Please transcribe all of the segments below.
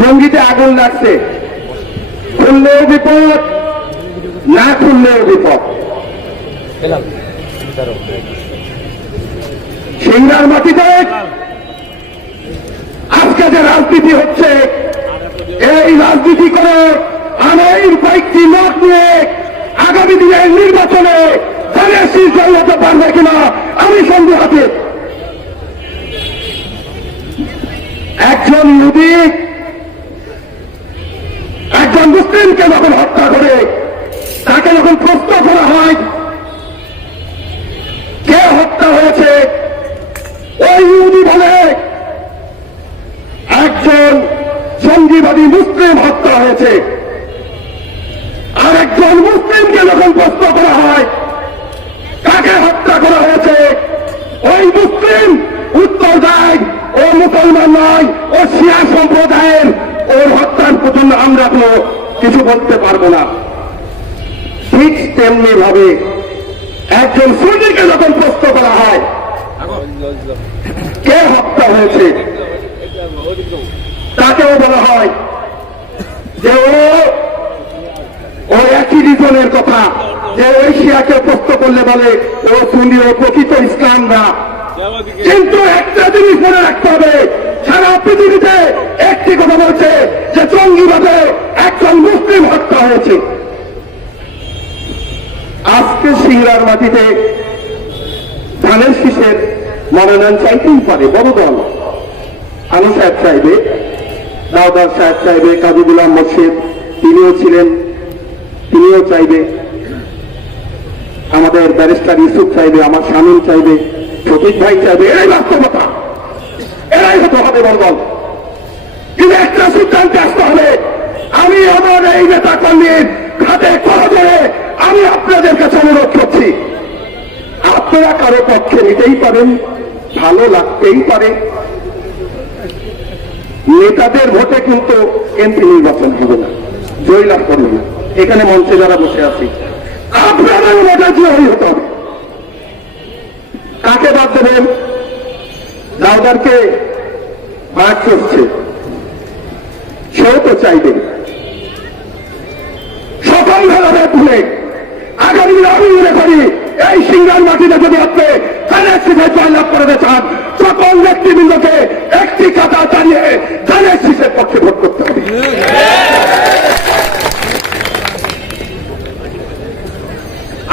লুঙ্গিতে আগুন লাগছে, খুললেও বিপদ, না খুললেও বিপদ। সিংড়ার মাটিতে আজকে যে রাজনীতি হচ্ছে, এই রাজনীতি করে আমির কয়েকটি লোক নিয়ে আগামী দিনের নির্বাচনে ধানের শীষ জয় হতে পারবে কিনা আমি সন্দেহাতে। একজন ইহুদি একজন মুসলিমকে যখন হত্যা করে, তাকে যখন প্রশ্ন করা হয় কে হত্যা হয়েছে, ওই ইহুদি বলে একজন জঙ্গিবাদী মুসলিম হত্যা হয়েছে। আর একজন মুসলিমকে যখন প্রশ্ন করা হয় কাকে হত্যা করা হয়েছে, ওই মুসলিম উত্তর দেয় ও মুসলমান নয়, ও শিয়া সম্প্রদায়ের, ওর হত্যার জন্য আমরা কোনো কিছু বলতে পারবো না। ঠিক তেমনি ভাবে একজন সুন্নিকে যখন প্রশ্ন করা হয় কে হত্যা হয়েছে, তাকেও বলা হয় যে ও একই রিজনের কথা, যে ওই শিয়াকে প্রশ্ন করলে বলে ও সুন্নি, ও প্রকৃত ইসলাম না। কিন্তু একটা জিনিস মনে রাখতে হবে, সারা পৃথিবীতে একটি কথা বলছে যে জঙ্গিভাবে একজন মুসলিম হত্যা হয়েছে। আজকে সিংড়ার মাটিতে ধানের শীষের মনোনয়ন চাইতেই পারে বড় দল, আনু সাহেব চাইবে, দাউদার সাহেব চাইবে, কাজী গুলাম মোর্শেদ তিনিও ছিলেন, তিনিও চাইবে, আমাদের ব্যারিস্টার ইউসুফ চাইবে, আমার শামীম চাইবে, সতীশ ভাই চাইবে। এরাই বাস্তবতা, এরাই হতে হবে বড় দল। কিন্তু একটা সিদ্ধান্তে আসতে হবে। আমি আমার এই নেতা কর্মীর হাতে করা ধরে আমি আপনাদের কাছে অনুরোধ করছি, আপনারা কারো পক্ষে নিতেই পারেন, ভালো লাগতেই পারে। নেতাদের ভোটে কিন্তু এমপি নির্বাচন হবে না, জয়লাভ করবে না। এখানে মঞ্চে যারা বসে আছি, আপনাদের ভোটে জয়ী হতে হবে। কাকে বাদ দেবেন? দাউদারকে বাদ করছে, সেও তো চাইবে। সকল ভেবে ভুলে আগামী আমি মনে করি এই সিংড়ার মাটিতে যদি আপনি ধানের শীষে জয়লাভ করতে চান, সকল ব্যক্তিবৃন্দকে একটি কাতা চালিয়ে ধানের শীষের পক্ষে ভোট করতে হবে।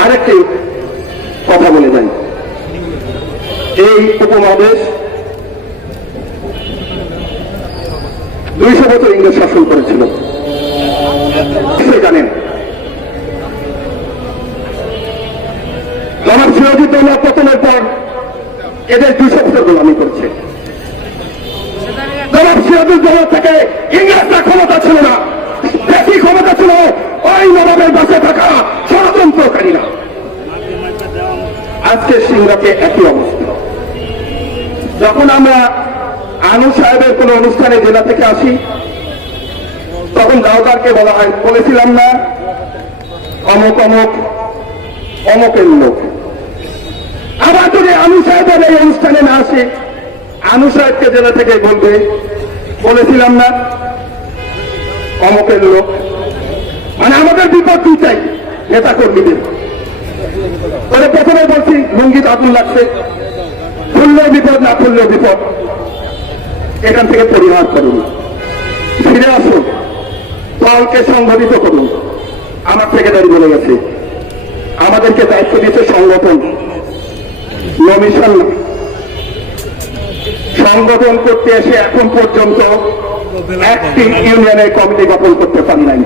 আরেকটি কথা বলে যাই, এই উপমহাদেশ 200 বছর ইংরেজ শাসন করেছিল, জানেন। জনাব সিরাজউদ্দৌলা পতনের পর এদের 200 বছর গোলামি করছে। জনাব সিরাজউদ্দৌলা থেকে ইংরেজরা ক্ষমতা ছিল না, বেশি ক্ষমতা ছিল ওই নবাবের বাসে থাকা ষড়যন্ত্রকারীরা। আজকে সিংড়াতে একই অবস্থা। যখন আমরা আনু সাহেবের কোন অনুষ্ঠানে জেলা থেকে আসি, তখন দাউদারকে বলা হয়, বলেছিলাম না অমুক অমুক অমুকের লোক। আবার যদি আনু সাহেবের এই অনুষ্ঠানে না আসে, আনু সাহেবকে জেলা থেকে বলবে, বলেছিলাম না অমুকের লোক। মানে আমাদের বিপদ কি চাই নেতা কর্মীদের। তবে প্রথমে বলছি লুঙ্গিতে আগুন লাগছে, খুললেও বিপদ, না খুললেও বিপদ। এখান থেকে পরিহার করুন, ফিরে আসুন, দলকে সংগঠিত করুন। আমার সেক্রেটারি বলে গেছে, আমাদেরকে দায়িত্ব দিয়েছে সংগঠন, নমিশন। সংগঠন করতে এসে এখন পর্যন্ত একটি ইউনিয়নের কমিটি গঠন করতে পারি নাই।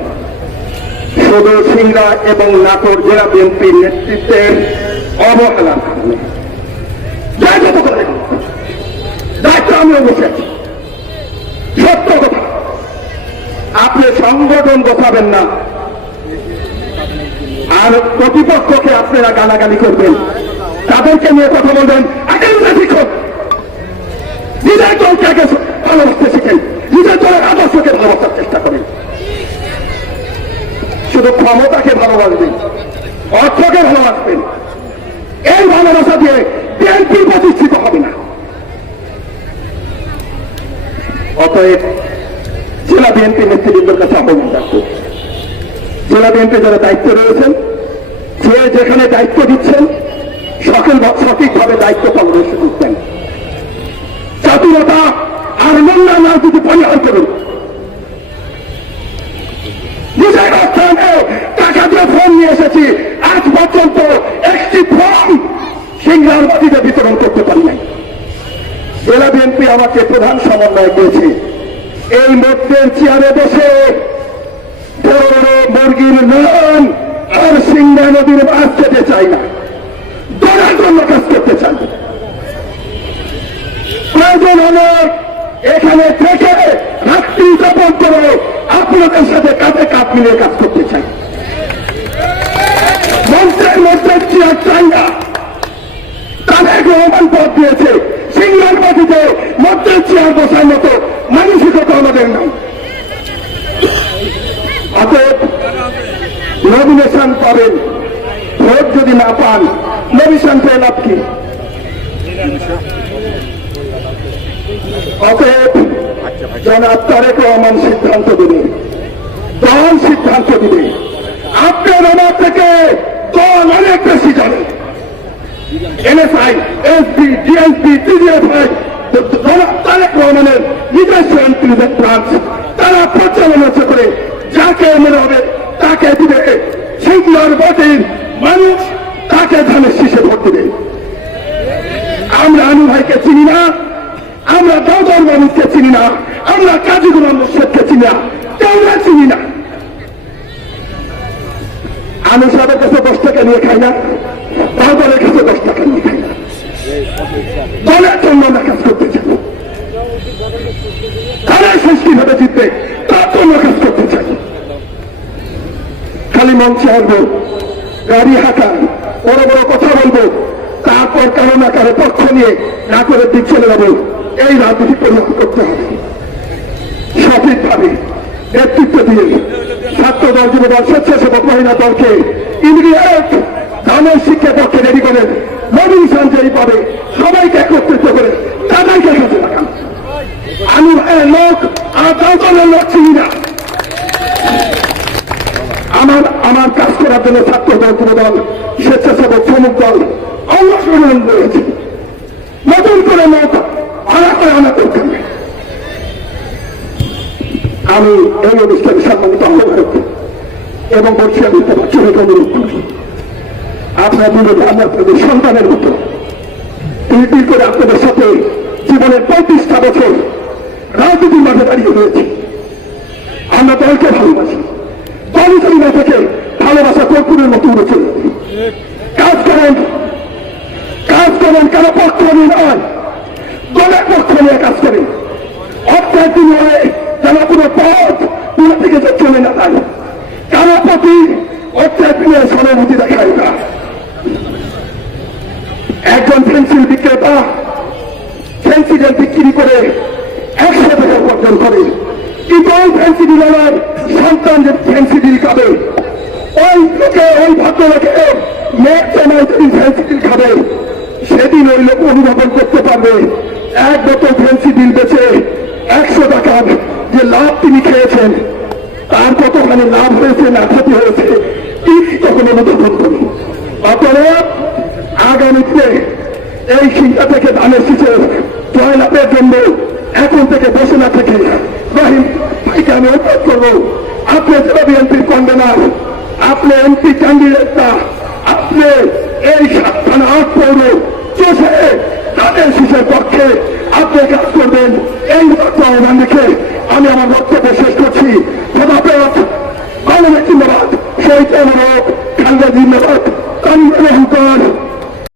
শুধু সিংড়া এবং নাটোর জেলা বিএনপির নেতৃত্বের অবহেলার কারণে। দায়িত্ব আমিও বসে আছি, সত্য কথা। আপনি সংগঠন বসাবেন না, আর প্রতিপক্ষকে আপনারা গালাগালি করবেন, তাদেরকে নিয়ে কথা বলবেন। আগামীতে শিক্ষক নিজের দলকে আগে ভালোবাসতে শিখেন, নিজের দলের আদর্শকে ভালোবাসার চেষ্টা করেন। শুধু ক্ষমতাকে ভালোবাসবেন, অর্থকে ভালোবাসবেন, এই ভালোবাসা দিয়ে বিএনপি প্রতিষ্ঠিত হবে না। অতএব জেলা জেলা বিএনপি নেতৃবৃন্দের কাছে আহ্বান রাখবো, জেলা বিএনপি যারা দায়িত্ব রয়েছেন, যে যেখানে দায়িত্ব দিচ্ছেন সঠিকভাবে দায়িত্ব পালন করতেন। চাতুরতা আর নোংরা রাজনীতি পরিহার করুন। নিজের অর্থায়নে টাকা দিয়ে ফোন নিয়ে এসেছি, আজ পর্যন্ত একটি ফোন সিংহারবাদীদের বিতরণ করতে পারি নাই। জেলা বিএনপি আমাকে প্রধান সমন্বয় করেছে। এই মধ্যের চেয়ারে বসে বড় বড় মুরগির নাম আর সিংহা নদীর মাছ খেতে চাই না, দলের জন্য কাজ করতে চাই। প্রয়োজন হলে এখানে থেকে রাত্রি যাপন করে আপনাদের সাথে কাঁধে কাঁধ মিলিয়ে কাজ করতে চাই। মঞ্চের মধ্যে চেয়ার চাই না। তাদের রহমান পদ দিয়েছে, সিংহার বাটিতে মধ্যের চেয়ার বসার মতো মানসিকতা আমাদের নাই। অতএব নমিনেশন পাবেন, ভোট যদি না পান নমিনেশন পেয়ে লাভ কি? অতএব জনাব তারেক রহমান সিদ্ধান্ত দেবে, দল সিদ্ধান্ত দিবে। আপনার আমার থেকে দল অনেক বেশি জানে। এনএসআই, এসপি, ডিএনপি, টিডিএফআই, জনাব তারেক রহমানের নিজস্ব ইন্টেলিজেন্স ব্রাঞ্চ, তারা পর্যালোচনা করে যাকে মনে হবে তাকে দিবে। সিংহার বাটির মানুষ তাকে ধানের শীষে ভোট দিবে। আমরা আনু ভাইকে চিনি না, আমরা দাউদার মানুষকে চিনি না, আমরা কাজীগুল মোর্শেদকে চিনি না, কেউরা চিনি না। আনু সাহেবের কাছে 10 টাকা নিয়ে খাই না, দাউদারের কাছে 10 টাকা নিয়ে খাই না। দলের জন্য আমরা কাজ করতে চাই, তারা সৃষ্টিভাবে জিতবে তার জন্য কাজ করতে চাই। খালি মঞ্চে আসবো, গাড়ি হাঁটান, বড় বড় কথা বলবো, তারপর কারো না কারো পক্ষ নিয়ে না করে দিক চলে যাবো, এই রাজনীতি পরিহার করতে হবে। সঠিকভাবে নেতৃত্ব দিয়ে ছাত্র দল, যুব দল, স্বেচ্ছাসেবক মহিলা দলকে ইমিডিয়েট ধানের শিক্ষা পক্ষে রেডি করেন। নমিনেশন যেই পাবে সবাইকে একত্রিত করে তাদেরকে কাজে লাগান। আমি লোক আর দলের লোক চিনি না। আমার কাজ করার জন্য ছাত্র দল, যুব দল, স্বেচ্ছাসেবক, শ্রমিক দল অংশগ্রহণ রয়েছে। নতুন করে লোক ভাড়া করে আনা দরকার নেই। আমি এই অনুষ্ঠানে সম্মানিত আহ্বায়ক এবং বর্ষিয়া চূড়ান্ত অনুরোধ করি, আপনার বিরোধী আমরা আপনাদের সন্তানের মতো পিড়ি করে আপনাদের সাথে জীবনের 35টা বছর রাজনীতির মাঠে দাঁড়িয়ে রয়েছে। আমরা দলকে ভালোবাসি, দল যদি না থেকে ভালোবাসা কর্পূরের মতো উড়ে চলে যাবে। কাজ করেন, কারো পক্ষ নিয়ে নয়, দলের পক্ষ নিয়ে কাজ করেন। অর্থাৎ তিনি হয়ে যেন কোনো পথ পুরো থেকে যে চলে না যায়, কারো প্রতি অর্থাৎ নিয়ে সহানুভূতি দেখায় না। একজন পেন্সিল বিক্রেতা পেন্সিল বিক্রি করে 100 টাকা উপার্জন করে, কিন্তু ওই পেন্সিল ওনার সন্তান যে পেন্সিল খাবে, ওই লোকে ওই ভদ্রলোকে মেয়ের জমায় যেদিন পেন্সিল খাবে সেদিন ওই লোক অনুধাবন করতে পারবে 1 বোতল পেন্সিল বেচে 100 টাকার যে লাভ তিনি খেয়েছেন তার কতখানি লাভ হয়েছে না ক্ষতি হয়েছে তিনি তখন অনুধাবন করুন। অতএব আগামীতে এই চিন্তা থেকে ধানের শীষে জয়লাভের জন্য এখন থেকে বসে না থেকে রহিম ভাইকে আমি অনুরোধ করবো, আপনি জেলা বিএনপির কনভেনার, আপনি এমপি ক্যান্ডিডেট না, আপনি এই 7 থানা 8 পৌর চষে ধানের শীষের পক্ষে আপনি কাজ করবেন। এই আহ্বান রেখে আমি আমার বক্তব্য শেষ করছি। খোদাফেজ, বাংলাদেশ জিন্দাবাদ, শহীদ